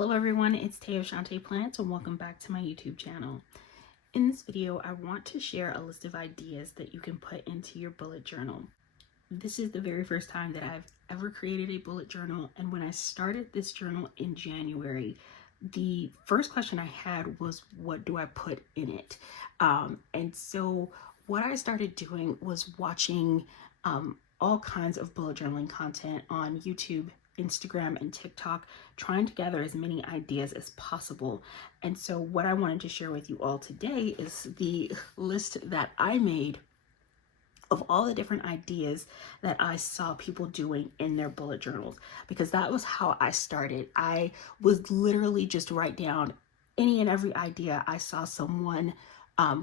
Hello everyone, it's Tay of Shantae Plants and welcome back to my YouTube channel. In this video, I want to share a list of ideas that you can put into your bullet journal. This is the very first time that I've ever created a bullet journal, and when I started this journal in January, the first question I had was, what do I put in it? And so what I started doing was watching all kinds of bullet journaling content on YouTube, Instagram, and TikTok, trying to gather as many ideas as possible. And so what I wanted to share with you all today is the list that I made of all the different ideas that I saw people doing in their bullet journals, because that was how I started. I was literally just write down any and every idea I saw someone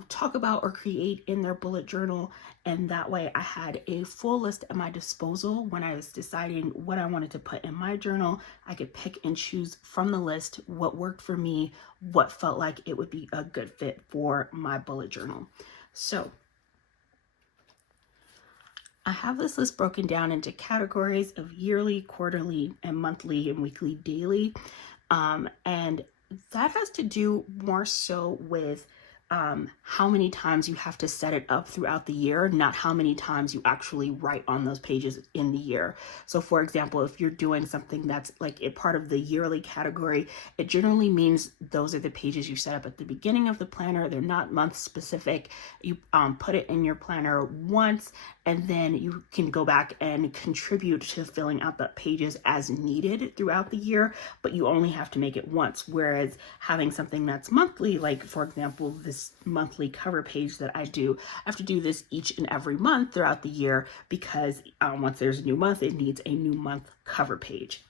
talk about or create in their bullet journal, and that way I had a full list at my disposal. When I was deciding what I wanted to put in my journal, I could pick and choose from the list what worked for me, what felt like it would be a good fit for my bullet journal. So I have this list broken down into categories of yearly, quarterly, and monthly and weekly, daily. And that has to do more so with how many times you have to set it up throughout the year, not how many times you actually write on those pages in the year. So for example, if you're doing something that's like a part of the yearly category, it generally means those are the pages you set up at the beginning of the planner. They're not month specific. You put it in your planner once, and then you can go back and contribute to filling out the pages as needed throughout the year, but you only have to make it once. Whereas having something that's monthly, like for example, this monthly cover page that I do, I have to do this each and every month throughout the year, because once there's a new month, it needs a new month cover page.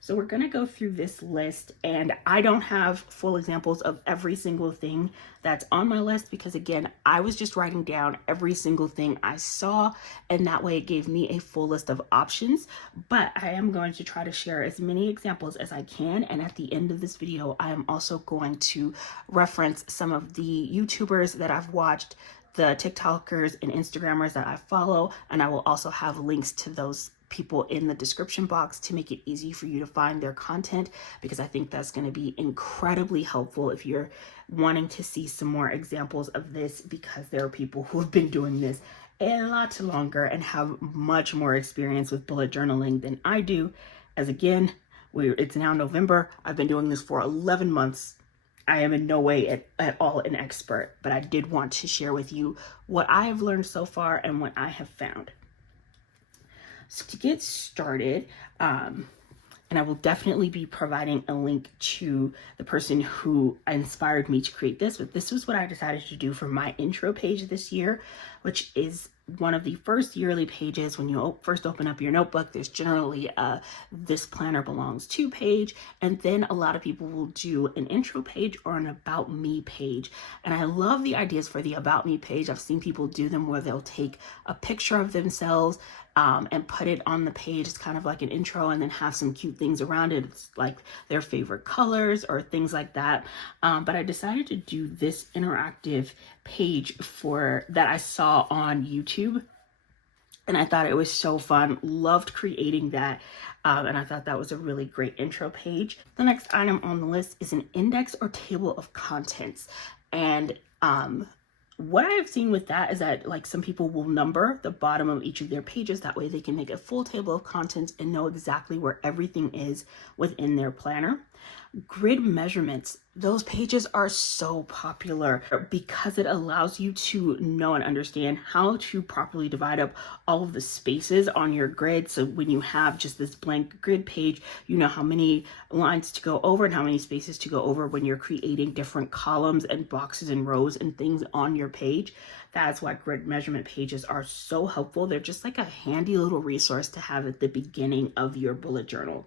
So we're going to go through this list, and I don't have full examples of every single thing that's on my list, because again, I was just writing down every single thing I saw, and that way it gave me a full list of options. But I am going to try to share as many examples as I can, and at the end of this video, I am also going to reference some of the YouTubers that I've watched, the TikTokers and Instagrammers that I follow, and I will also have links to those people in the description box to make it easy for you to find their content, because I think that's going to be incredibly helpful if you're wanting to see some more examples of this, because there are people who have been doing this a lot longer and have much more experience with bullet journaling than I do. As again, it's now November. I've been doing this for 11 months. I am in no way at all an expert, but I did want to share with you what I have learned so far and what I have found. So to get started, and I will definitely be providing a link to the person who inspired me to create this, but this was what I decided to do for my intro page this year, which is one of the first yearly pages. When you first open up your notebook, there's generally a "This Planner Belongs To" page, and then a lot of people will do an intro page or an About Me page. And I love the ideas for the About Me page. I've seen people do them where they'll take a picture of themselves and put it on the page. It's kind of like an intro, and then have some cute things around it. It's like their favorite colors or things like that. But I decided to do this interactive page that I saw on YouTube, and I thought it was so fun. Loved creating that. And I thought that was a really great intro page. The next item on the list is an index or table of contents. And what I have seen with that is that, like, some people will number the bottom of each of their pages. That way they can make a full table of contents and know exactly where everything is within their planner. Grid measurements. Those pages are so popular because it allows you to know and understand how to properly divide up all of the spaces on your grid. So when you have just this blank grid page, you know how many lines to go over and how many spaces to go over when you're creating different columns and boxes and rows and things on your page. That's why grid measurement pages are so helpful. They're just like a handy little resource to have at the beginning of your bullet journal.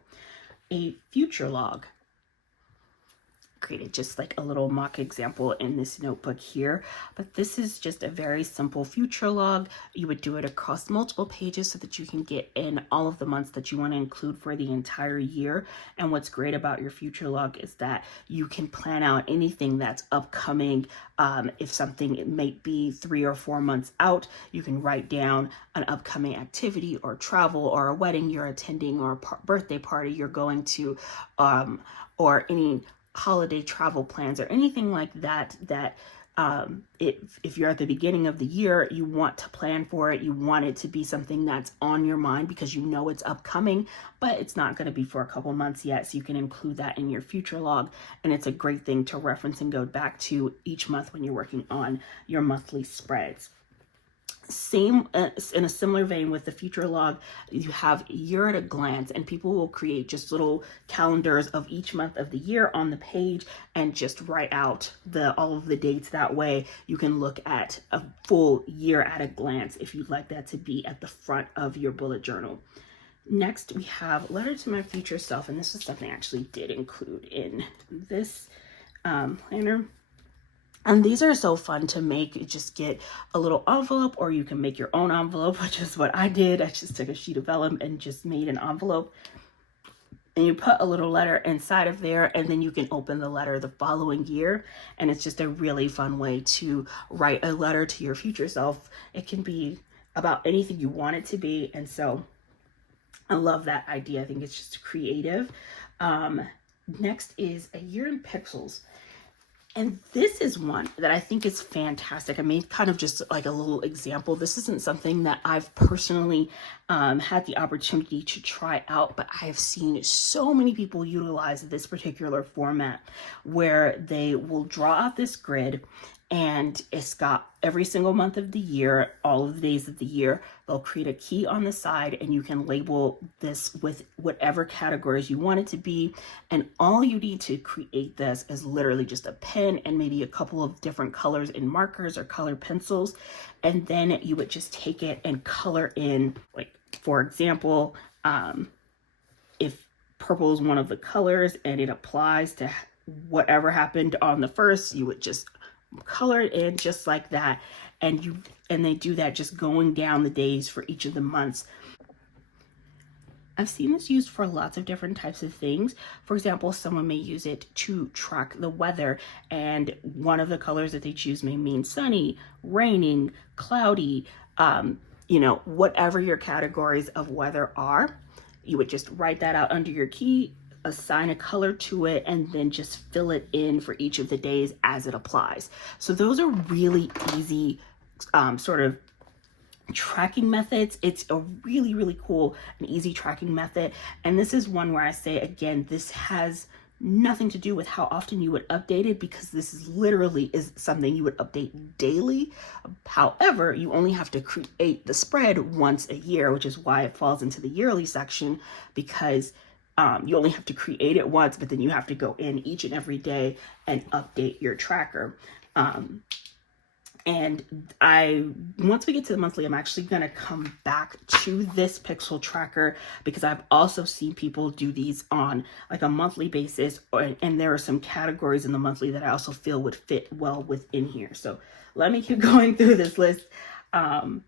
A future log. created just like a little mock example in this notebook here, but this is just a very simple future log. You would do it across multiple pages so that you can get in all of the months that you want to include for the entire year. And what's great about your future log is that you can plan out anything that's upcoming. If something it might be 3 or 4 months out, you can write down an upcoming activity or travel or a wedding you're attending or a birthday party you're going to, or any holiday travel plans or anything like that, if you're at the beginning of the year, you want to plan for it. You want it to be something that's on your mind because you know it's upcoming, but it's not going to be for a couple months yet. So you can include that in your future log. And it's a great thing to reference and go back to each month when you're working on your monthly spreads. Same in a similar vein with the future log, you have year at a glance, and people will create just little calendars of each month of the year on the page and just write out all of the dates. That way you can look at a full year at a glance if you'd like that to be at the front of your bullet journal. Next, we have letter to my future self, and this is something I actually did include in this planner. And these are so fun to make. You just get a little envelope, or you can make your own envelope, which is what I did. I just took a sheet of vellum and just made an envelope. And you put a little letter inside of there, and then you can open the letter the following year. And it's just a really fun way to write a letter to your future self. It can be about anything you want it to be. And so I love that idea. I think it's just creative. Next is a year in pixels. And this is one that I think is fantastic. I made kind of just like a little example. This isn't something that I've personally had the opportunity to try out, but I have seen so many people utilize this particular format where they will draw out this grid, and it's got every single month of the year, all of the days of the year. They'll create a key on the side, and you can label this with whatever categories you want it to be. And all you need to create this is literally just a pen and maybe a couple of different colors in markers or color pencils. And then you would just take it and color in, like, for example, if purple is one of the colors and it applies to whatever happened on the first, you would just color it in just like that. And they do that just going down the days for each of the months. I've seen this used for lots of different types of things. For example, someone may use it to track the weather, and one of the colors that they choose may mean sunny, raining, cloudy, whatever your categories of weather are. You would just write that out under your key, assign a color to it, and then just fill it in for each of the days as it applies. So those are really easy sort of tracking methods. It's a really, really cool and easy tracking method. And this is one where I say, again, this has nothing to do with how often you would update it, because this is literally something you would update daily. However, you only have to create the spread once a year, which is why it falls into the yearly section, because you only have to create it once, but then you have to go in each and every day and update your tracker. And once we get to the monthly, I'm actually going to come back to this pixel tracker, because I've also seen people do these on like a monthly basis, and there are some categories in the monthly that I also feel would fit well within here. So let me keep going through this list. The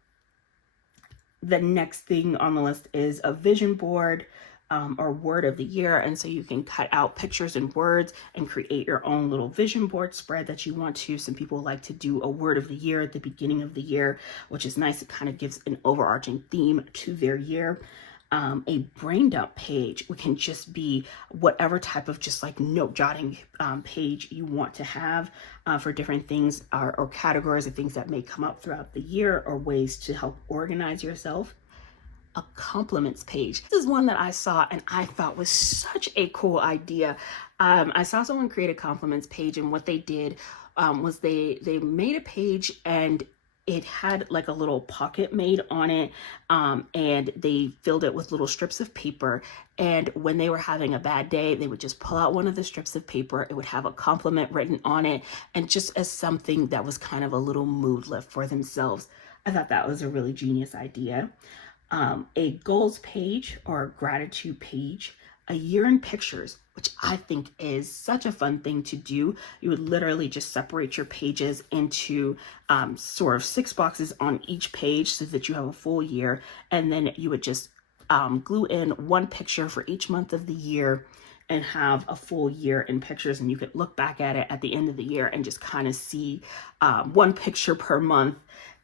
next thing on the list is a vision board. Or word of the year. And so you can cut out pictures and words and create your own little vision board spread that you want to. Some people like to do a word of the year at the beginning of the year, which is nice. It kind of gives an overarching theme to their year. A brain dump page, which can just be whatever type of just like note jotting page you want to have for different things or categories of things that may come up throughout the year, or ways to help organize yourself. A compliments page. This is one that I saw and I thought was such a cool idea. I saw someone create a compliments page, and what they did was they made a page, and it had like a little pocket made on it, and they filled it with little strips of paper. And when they were having a bad day, they would just pull out one of the strips of paper. It would have a compliment written on it, and just as something that was kind of a little mood lift for themselves. I thought that was a really genius idea. A goals page or gratitude page. a year in pictures, which I think is such a fun thing to do. You would literally just separate your pages into sort of 6 boxes on each page so that you have a full year. And then you would just glue in one picture for each month of the year and have a full year in pictures. And you could look back at it at the end of the year and just kind of see one picture per month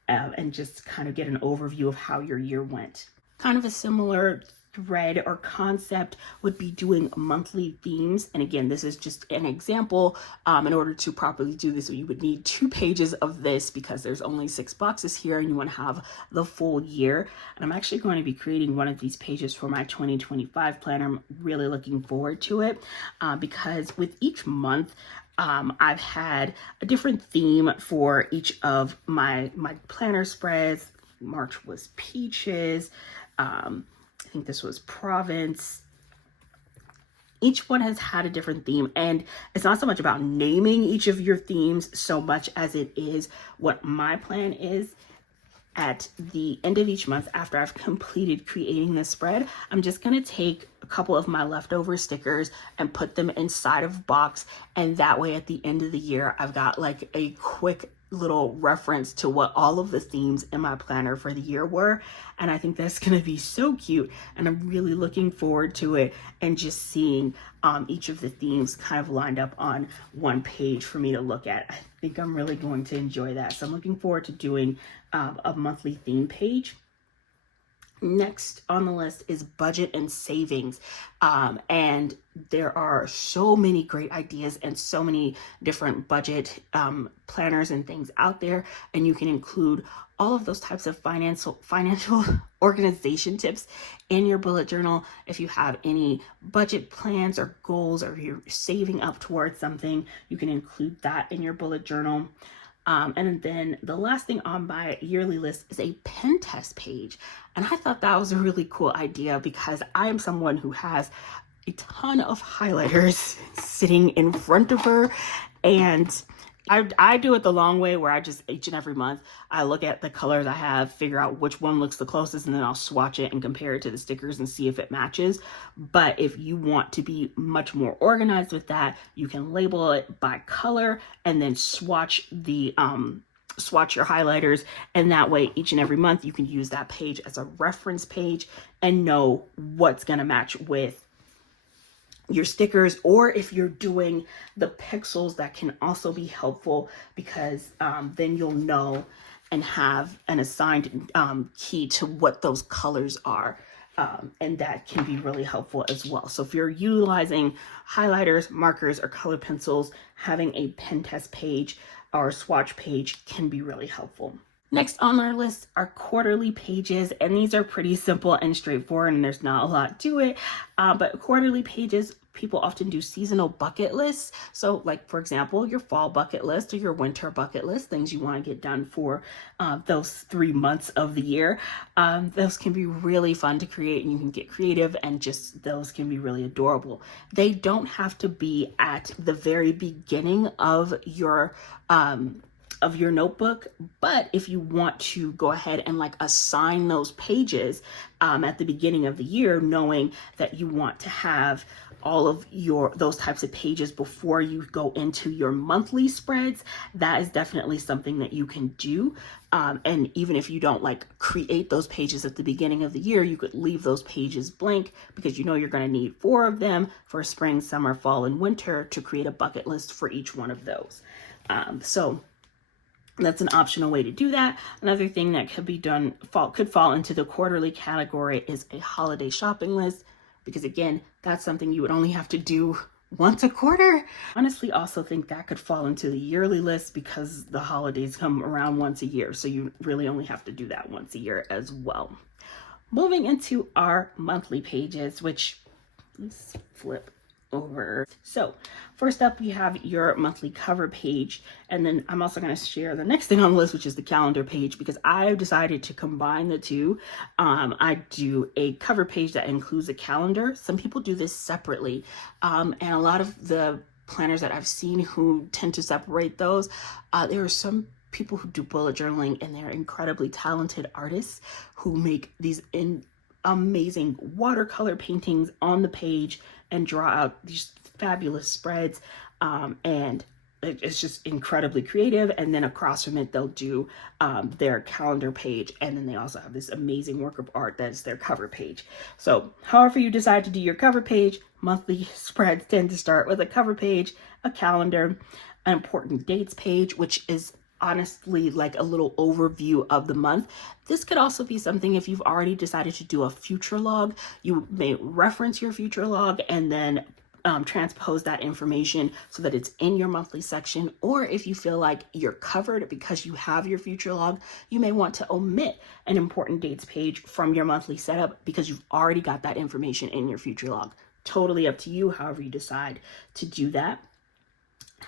and just kind of get an overview of how your year went. Kind of a similar thread or concept would be doing monthly themes. And again, this is just an example. In order to properly do this, you would need 2 pages of this because there's only 6 boxes here and you want to have the full year. And I'm actually going to be creating one of these pages for my 2025 planner. I'm really looking forward to it because with each month, I've had a different theme for each of my planner spreads. March was peaches. I think this was Province. Each one has had a different theme, and it's not so much about naming each of your themes so much as it is what my plan is. At the end of each month, after I've completed creating this spread, I'm just going to take a couple of my leftover stickers and put them inside of a box. And that way at the end of the year, I've got like a quick little reference to what all of the themes in my planner for the year were. And I think that's going to be so cute. And I'm really looking forward to it and just seeing each of the themes kind of lined up on one page for me to look at. I think I'm really going to enjoy that. So I'm looking forward to doing a monthly theme page. Next on the list is budget and savings. And there are so many great ideas and so many different budget planners and things out there. And you can include all of those types of financial organization tips in your bullet journal. If you have any budget plans or goals, or you're saving up towards something, you can include that in your bullet journal. And then the last thing on my yearly list is a pen test page. And I thought that was a really cool idea because I am someone who has a ton of highlighters sitting in front of her. And I do it the long way, where I just each and every month I look at the colors I have, figure out which one looks the closest, and then I'll swatch it and compare it to the stickers and see if it matches. But if you want to be much more organized with that, you can label it by color and then swatch your highlighters, and that way each and every month you can use that page as a reference page and know what's going to match with your stickers. Or if you're doing the pixels, that can also be helpful because then you'll know and have an assigned key to what those colors are. And that can be really helpful as well. So if you're utilizing highlighters, markers, or color pencils, having a pen test page or swatch page can be really helpful. Next on our list are quarterly pages, and these are pretty simple and straightforward, and there's not a lot to it. But quarterly pages, people often do seasonal bucket lists. So like, for example, your fall bucket list or your winter bucket list, things you want to get done for those 3 months of the year. Those can be really fun to create, and you can get creative, and just those can be really adorable. They don't have to be at the very beginning of your notebook, but if you want to go ahead and like assign those pages at the beginning of the year, knowing that you want to have all of those types of pages before you go into your monthly spreads, that is definitely something that you can do. And even if you don't like create those pages at the beginning of the year, you could leave those pages blank because you know you're going to need 4 of them for spring, summer, fall, and winter to create a bucket list for each one of those. So that's an optional way to do that. Another thing that could be done, could fall into the quarterly category, is a holiday shopping list, because again, that's something you would only have to do once a quarter. Honestly, also think that could fall into the yearly list because the holidays come around once a year. So you really only have to do that once a year as well. Moving into our monthly pages, which let's flip over. So first up, you have your monthly cover page, and then I'm also going to share the next thing on the list, which is the calendar page, because I've decided to combine the two. I do a cover page that includes a calendar. Some people do this separately, and a lot of the planners that I've seen who tend to separate those, there are some people who do bullet journaling, and they're incredibly talented artists who make these amazing watercolor paintings on the page and draw out these fabulous spreads. And it's just incredibly creative. And then across from it, they'll do their calendar page. And then they also have this amazing work of art that is their cover page. So however you decide to do your cover page, monthly spreads tend to start with a cover page, a calendar, an important dates page, which is honestly like a little overview of the month. This could also be something if you've already decided to do a future log, you may reference your future log and then transpose that information so that it's in your monthly section. Or if you feel like you're covered because you have your future log, you may want to omit an important dates page from your monthly setup because you've already got that information in your future log. Totally up to you, however you decide to do that.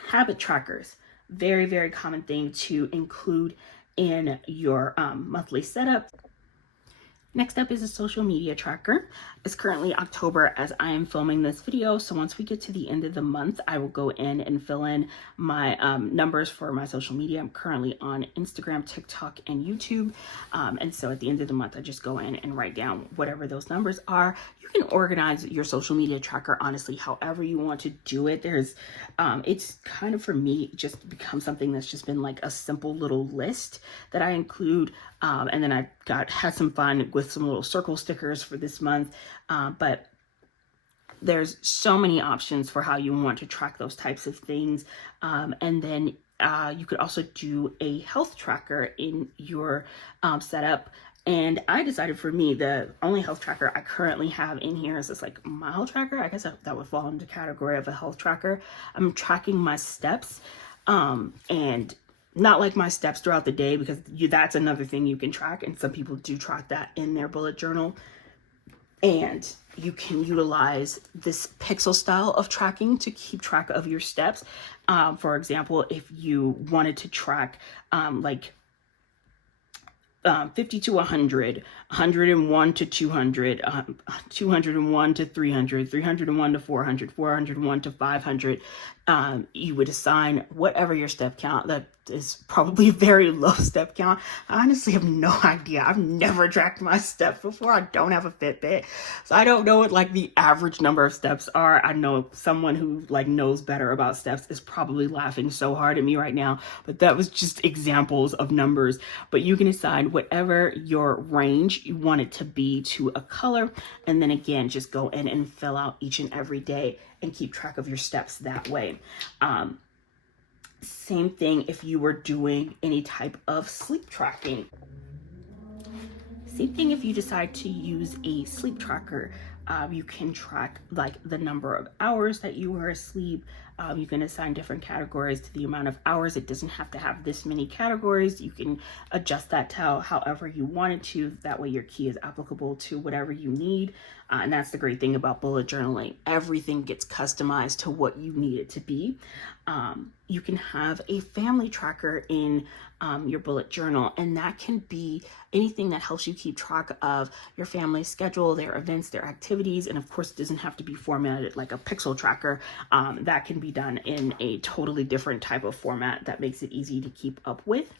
Habit trackers, very, very common thing to include in your monthly setup. Next up is a social media tracker. It's currently October as I am filming this video. So once we get to the end of the month, I will go in and fill in my numbers for my social media. I'm currently on Instagram, TikTok, and YouTube. And so at the end of the month, I just go in and write down whatever those numbers are. You can organize your social media tracker, honestly, however you want to do it. It's kind of, for me, just become something that's just been like a simple little list that I include. And then I had some fun with some little circle stickers for this month. But there's so many options for how you want to track those types of things. And then you could also do a health tracker in your setup. And I decided for me, the only health tracker I currently have in here is this like mile tracker. I guess that would fall into the category of a health tracker. I'm tracking my steps and not like my steps throughout the day, because that's another thing you can track. And some people do track that in their bullet journal. And you can utilize this pixel style of tracking to keep track of your steps. For example, if you wanted to track 50 to 100, 101 to 200, 201 to 300, 301 to 400, 401 to 500, you would assign whatever your step count. That is probably a very low step count. I honestly have no idea. I've never tracked my steps before. I don't have a Fitbit, so I don't know what like the average number of steps are. I know someone who like knows better about steps is probably laughing so hard at me right now, but that was just examples of numbers. But you can assign whatever your range you want it to be to a color, and then again just go in and fill out each and every day and keep track of your steps that way. Same thing if you were doing any type of sleep tracking. Same thing if you decide to use a sleep tracker. You can track like the number of hours that you were asleep. You can assign different categories to the amount of hours. It doesn't have to have this many categories. You can adjust that to however you want it to. That way your key is applicable to whatever you need. And that's the great thing about bullet journaling. Everything gets customized to what you need it to be. You can have a family tracker in your bullet journal, and that can be anything that helps you keep track of your family's schedule, their events, their activities. And of course, it doesn't have to be formatted like a pixel tracker. That can be done in a totally different type of format that makes it easy to keep up with.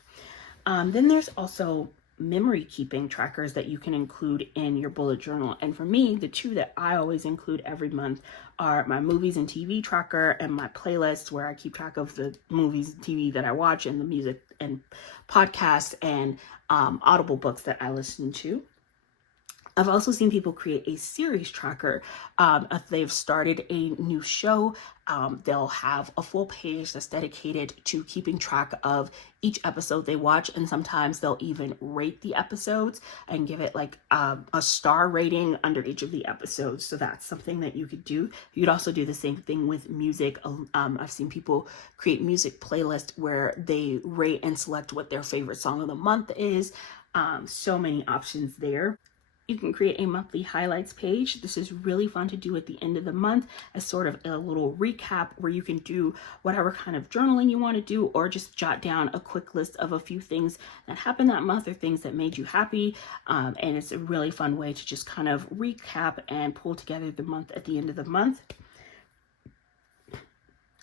Then there's also memory keeping trackers that you can include in your bullet journal. And for me, the two that I always include every month are my movies and TV tracker and my playlist, where I keep track of the movies and TV that I watch and the music and podcasts and Audible books that I listen to. I've also seen people create a series tracker. If they've started a new show, they'll have a full page that's dedicated to keeping track of each episode they watch. And sometimes they'll even rate the episodes and give it like a star rating under each of the episodes. So that's something that you could do. You could also do the same thing with music. I've seen people create music playlists where they rate and select what their favorite song of the month is. So many options there. You can create a monthly highlights page. This is really fun to do at the end of the month as sort of a little recap where you can do whatever kind of journaling you want to do, or just jot down a quick list of a few things that happened that month or things that made you happy. And it's a really fun way to just kind of recap and pull together the month at the end of the month.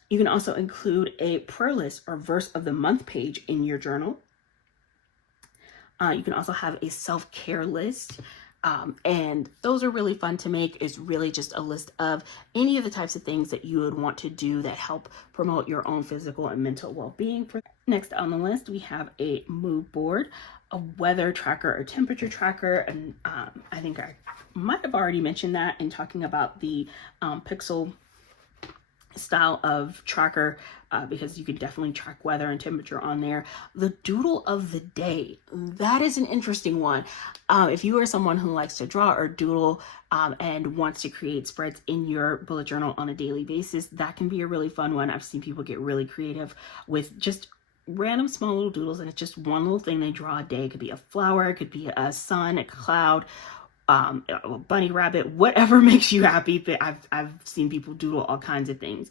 You can also include a prayer list or verse of the month page in your journal. You can also have a self-care list. And those are really fun to make. It's really just a list of any of the types of things that you would want to do that help promote your own physical and mental well-being. Next on the list, we have a mood board, a weather tracker or temperature tracker. And I think I might have already mentioned that in talking about the Pixel style of tracker, because you can definitely track weather and temperature on there. The doodle of the day, that is an interesting one. If you are someone who likes to draw or doodle and wants to create spreads in your bullet journal on a daily basis, that can be a really fun one. I've seen people get really creative with just random small little doodles, and it's just one little thing they draw a day. It could be a flower, it could be a sun, a cloud, a bunny rabbit, whatever makes you happy. But I've seen people doodle all kinds of things.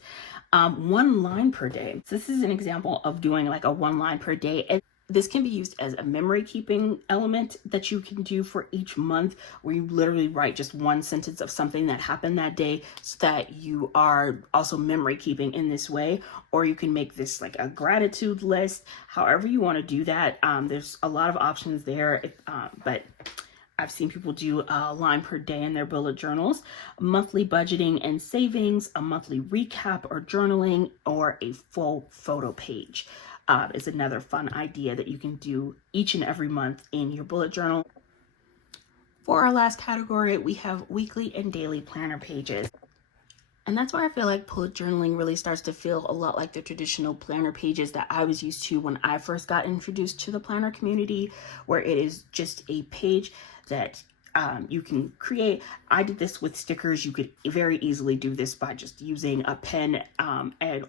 1 line per day. So this is an example of doing like a 1 line per day. And this can be used as a memory keeping element that you can do for each month, where you literally write just 1 sentence of something that happened that day, so that you are also memory keeping in this way. Or you can make this like a gratitude list, however you want to do that. There's a lot of options there, but I've seen people do a line per day in their bullet journals. Monthly budgeting and savings, a monthly recap or journaling, or a full photo page is another fun idea that you can do each and every month in your bullet journal. For our last category, we have weekly and daily planner pages. And that's where I feel like bullet journaling really starts to feel a lot like the traditional planner pages that I was used to when I first got introduced to the planner community, where it is just a page that you can create. I did this with stickers. You could very easily do this by just using a pen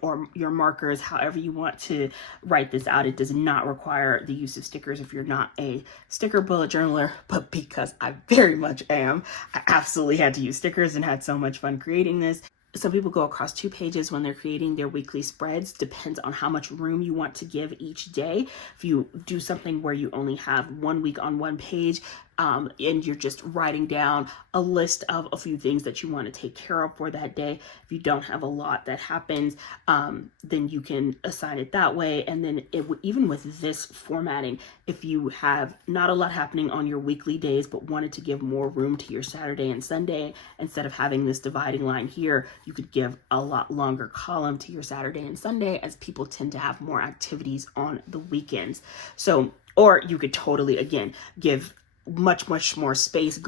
or your markers, however you want to write this out. It does not require the use of stickers if you're not a sticker bullet journaler, but because I very much am, I absolutely had to use stickers and had so much fun creating this. Some people go across 2 pages when they're creating their weekly spreads. Depends on how much room you want to give each day. If you do something where you only have 1 week on 1 page, and you're just writing down a list of a few things that you want to take care of for that day. If you don't have a lot that happens, then you can assign it that way. And then even with this formatting, if you have not a lot happening on your weekly days, but wanted to give more room to your Saturday and Sunday, instead of having this dividing line here, you could give a lot longer column to your Saturday and Sunday, as people tend to have more activities on the weekends. So, or you could totally, again, give much more space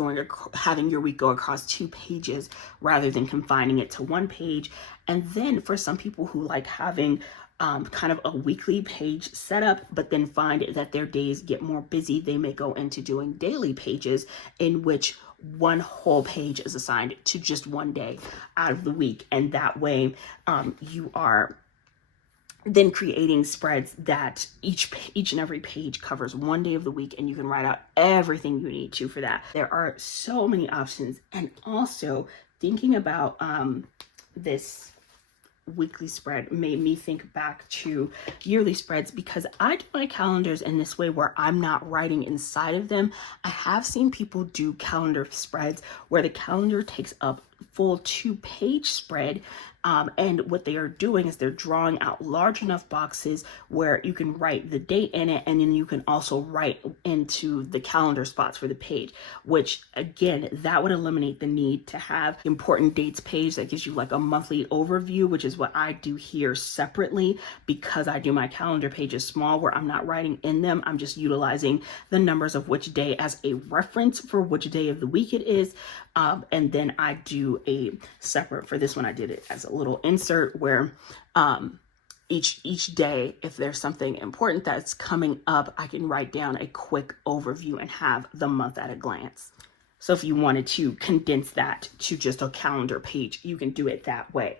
having your week go across 2 pages rather than confining it to 1 page. And then for some people who like having kind of a weekly page setup, but then find that their days get more busy, they may go into doing daily pages, in which 1 whole page is assigned to just 1 day out of the week. And that way you are then creating spreads that each and every page covers 1 day of the week, and you can write out everything you need to for that. There are so many options. And also thinking about this weekly spread made me think back to yearly spreads, because I do my calendars in this way where I'm not writing inside of them. I have seen people do calendar spreads where the calendar takes up full 2-page spread. And what they are doing is they're drawing out large enough boxes where you can write the date in it, and then you can also write into the calendar spots for the page, which again, that would eliminate the need to have important dates page that gives you like a monthly overview, which is what I do here separately, because I do my calendar pages small where I'm not writing in them. I'm just utilizing the numbers of which day as a reference for which day of the week it is. And then I do a separate, for this one, I did it as a little insert where each day, if there's something important that's coming up, I can write down a quick overview and have the month at a glance. So if you wanted to condense that to just a calendar page, you can do it that way.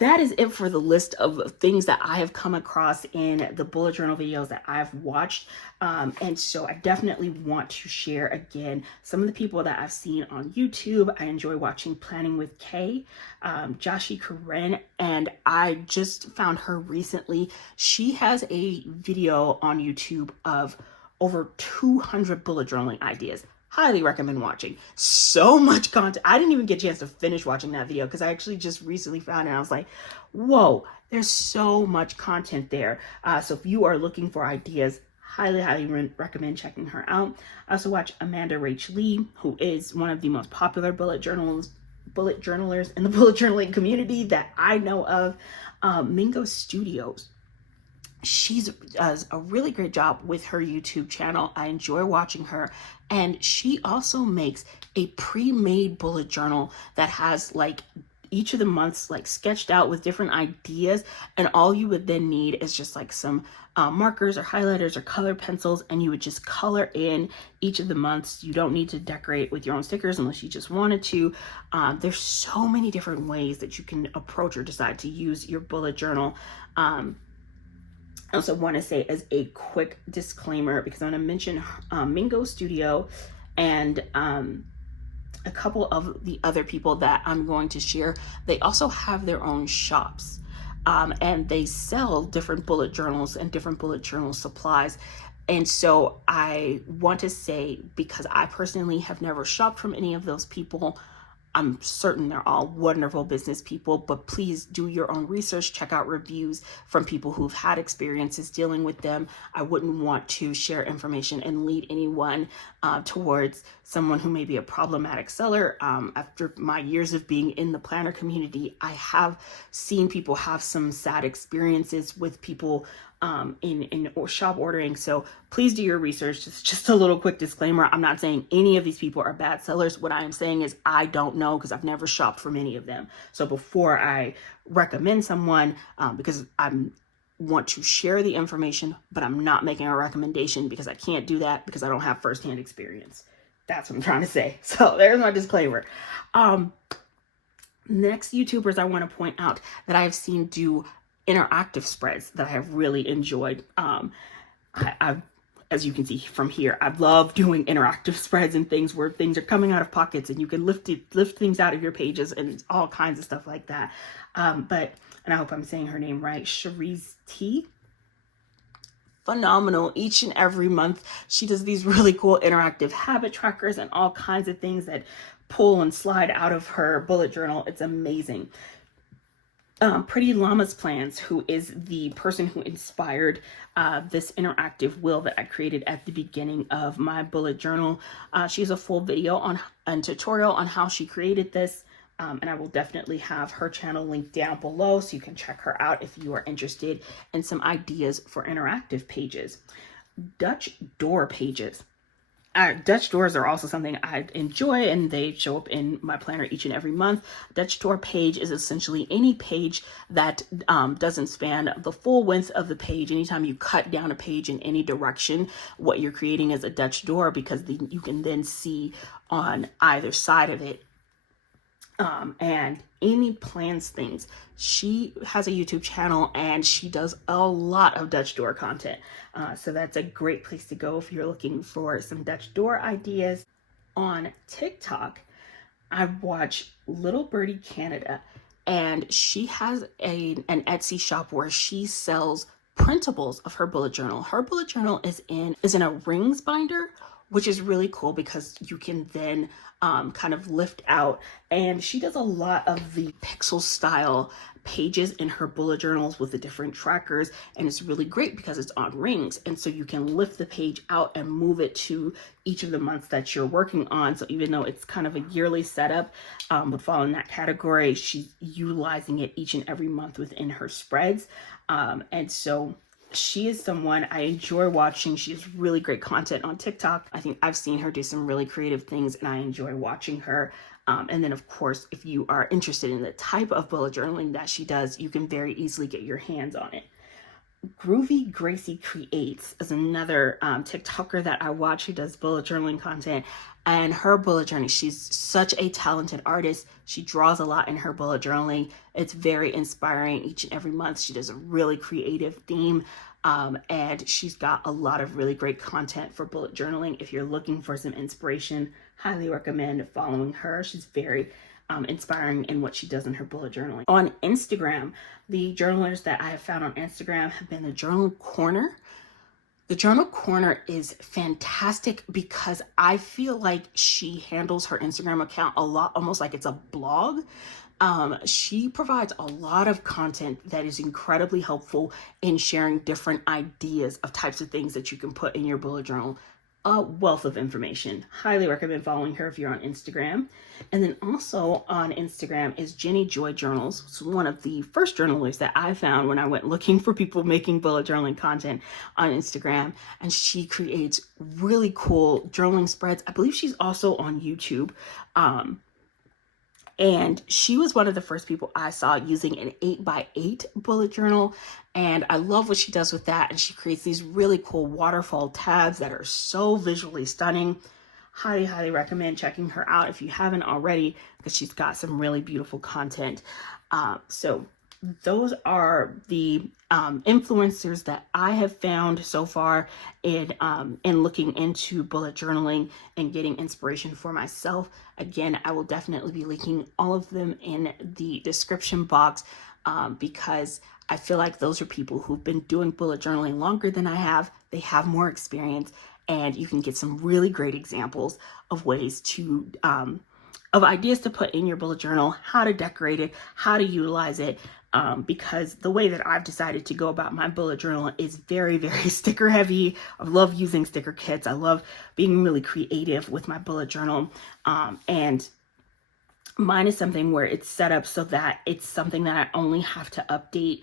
That is it for the list of things that I have come across in the bullet journal videos that I've watched. And so I definitely want to share again some of the people that I've seen on YouTube. I enjoy watching Planning with Kay, Joshi Karen, and I just found her recently. She has a video on YouTube of over 200 bullet journaling ideas. Highly recommend watching. So much content. I didn't even get a chance to finish watching that video because I actually just recently found it. And I was like, whoa, there's so much content there. So if you are looking for ideas, highly recommend checking her out. I also watch Amanda Rach Lee, who is one of the most popular bullet journalers in the bullet journaling community that I know of. Mingo Studios, she does a really great job with her YouTube channel. I enjoy watching her. And she also makes a pre-made bullet journal that has like each of the months like sketched out with different ideas, and all you would then need is just like some markers or highlighters or color pencils, and you would just color in each of the months. You don't need to decorate with your own stickers unless you just wanted to. There's so many different ways that you can approach or decide to use your bullet journal. I also want to say as a quick disclaimer, because I'm going to mention Mingo Studio and a couple of the other people that I'm going to share, they also have their own shops. And they sell different bullet journals and different bullet journal supplies. And so I want to say, because I personally have never shopped from any of those people, I'm certain they're all wonderful business people, but please do your own research, check out reviews from people who've had experiences dealing with them. I wouldn't want to share information and lead anyone towards someone who may be a problematic seller. After my years of being in the planner community, I have seen people have some sad experiences with people in shop ordering. So please do your research. It's just a little quick disclaimer. I'm not saying any of these people are bad sellers. What I am saying is I don't know, because I've never shopped from any of them. So before I recommend someone, because I want to share the information, but I'm not making a recommendation because I can't do that because I don't have firsthand experience. That's what I'm trying to say. So there's my disclaimer. Next YouTubers I want to point out that I have seen do interactive spreads that I have really enjoyed. I've, as you can see from here, I love doing interactive spreads and things where things are coming out of pockets and you can lift things out of your pages and all kinds of stuff like that. And I hope I'm saying her name right, Cherise T. Phenomenal. Each and every month, she does these really cool interactive habit trackers and all kinds of things that pull and slide out of her bullet journal. It's amazing. Pretty Llama's Plans, who is the person who inspired this interactive wheel that I created at the beginning of my bullet journal. She has a full video and tutorial on how she created this, and I will definitely have her channel linked down below so you can check her out if you are interested in some ideas for interactive pages. Dutch door pages. Dutch doors are also something I enjoy, and they show up in my planner each and every month. Dutch door page is essentially any page that doesn't span the full width of the page. Anytime you cut down a page in any direction, what you're creating is a Dutch door, because you can then see on either side of it. And Amy Plans Things. She has a YouTube channel and she does a lot of Dutch door content. So that's a great place to go if you're looking for some Dutch door ideas. On TikTok, I've watched Little Birdie Canada, and she has an Etsy shop where she sells printables of her bullet journal. Her bullet journal is in a rings binder, which is really cool because you can then kind of lift out. And she does a lot of the pixel style pages in her bullet journals with the different trackers, and it's really great because it's on rings, and so you can lift the page out and move it to each of the months that you're working on. So even though it's kind of a yearly setup, would fall in that category, she's utilizing it each and every month within her spreads. And so she is someone I enjoy watching. She has really great content on TikTok. I think I've seen her do some really creative things, and I enjoy watching her. And then, of course, if you are interested in the type of bullet journaling that she does, you can very easily get your hands on it. Groovy Gracie Creates is another TikToker that I watch who does bullet journaling content. And her bullet journaling, she's such a talented artist. She draws a lot in her bullet journaling. It's very inspiring each and every month. She does a really creative theme. And she's got a lot of really great content for bullet journaling. If you're looking for some inspiration, highly recommend following her. She's very inspiring in what she does in her bullet journaling. On Instagram, the journalers that I have found on Instagram have been the Journal Corner, The Journal Corner is fantastic because I feel like she handles her Instagram account a lot, almost like it's a blog. She provides a lot of content that is incredibly helpful in sharing different ideas of types of things that you can put in your bullet journal. A wealth of information. Highly recommend following her if you're on Instagram. And then also on Instagram is Jenny Joy Journals. It's one of the first journalists that I found when I went looking for people making bullet journaling content on Instagram. And she creates really cool journaling spreads. I believe she's also on YouTube. And she was one of the first people I saw using an 8x8 bullet journal. And I love what she does with that. And she creates these really cool waterfall tabs that are so visually stunning. Highly, highly recommend checking her out if you haven't already, because she's got some really beautiful content. So those are the influencers that I have found so far in looking into bullet journaling and getting inspiration for myself. Again, I will definitely be linking all of them in the description box because I feel like those are people who've been doing bullet journaling longer than I have. They have more experience, and you can get some really great examples of ways to of ideas to put in your bullet journal, how to decorate it, how to utilize it. Because the way that I've decided to go about my bullet journal is very, very sticker heavy. I love using sticker kits. I love being really creative with my bullet journal. And mine is something where it's set up so that it's something that I only have to update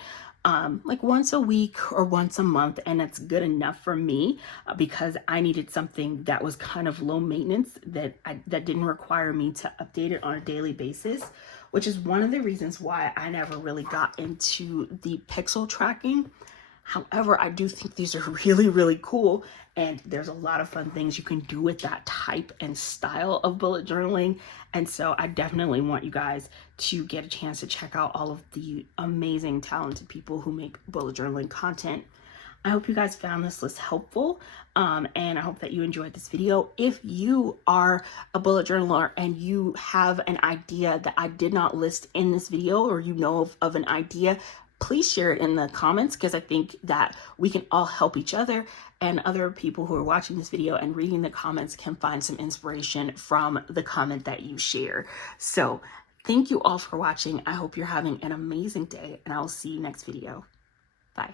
like once a week or once a month, and that's good enough for me because I needed something that was kind of low maintenance, that didn't require me to update it on a daily basis, which is one of the reasons why I never really got into the pixel tracking. However, I do think these are really, really cool, and there's a lot of fun things you can do with that type and style of bullet journaling. And so I definitely want you guys to get a chance to check out all of the amazing, talented people who make bullet journaling content. I hope you guys found this list helpful, and I hope that you enjoyed this video. If you are a bullet journaler and you have an idea that I did not list in this video, or you know of an idea, please share it in the comments, because I think that we can all help each other, and other people who are watching this video and reading the comments can find some inspiration from the comment that you share. So thank you all for watching. I hope you're having an amazing day, and I will see you next video. Bye.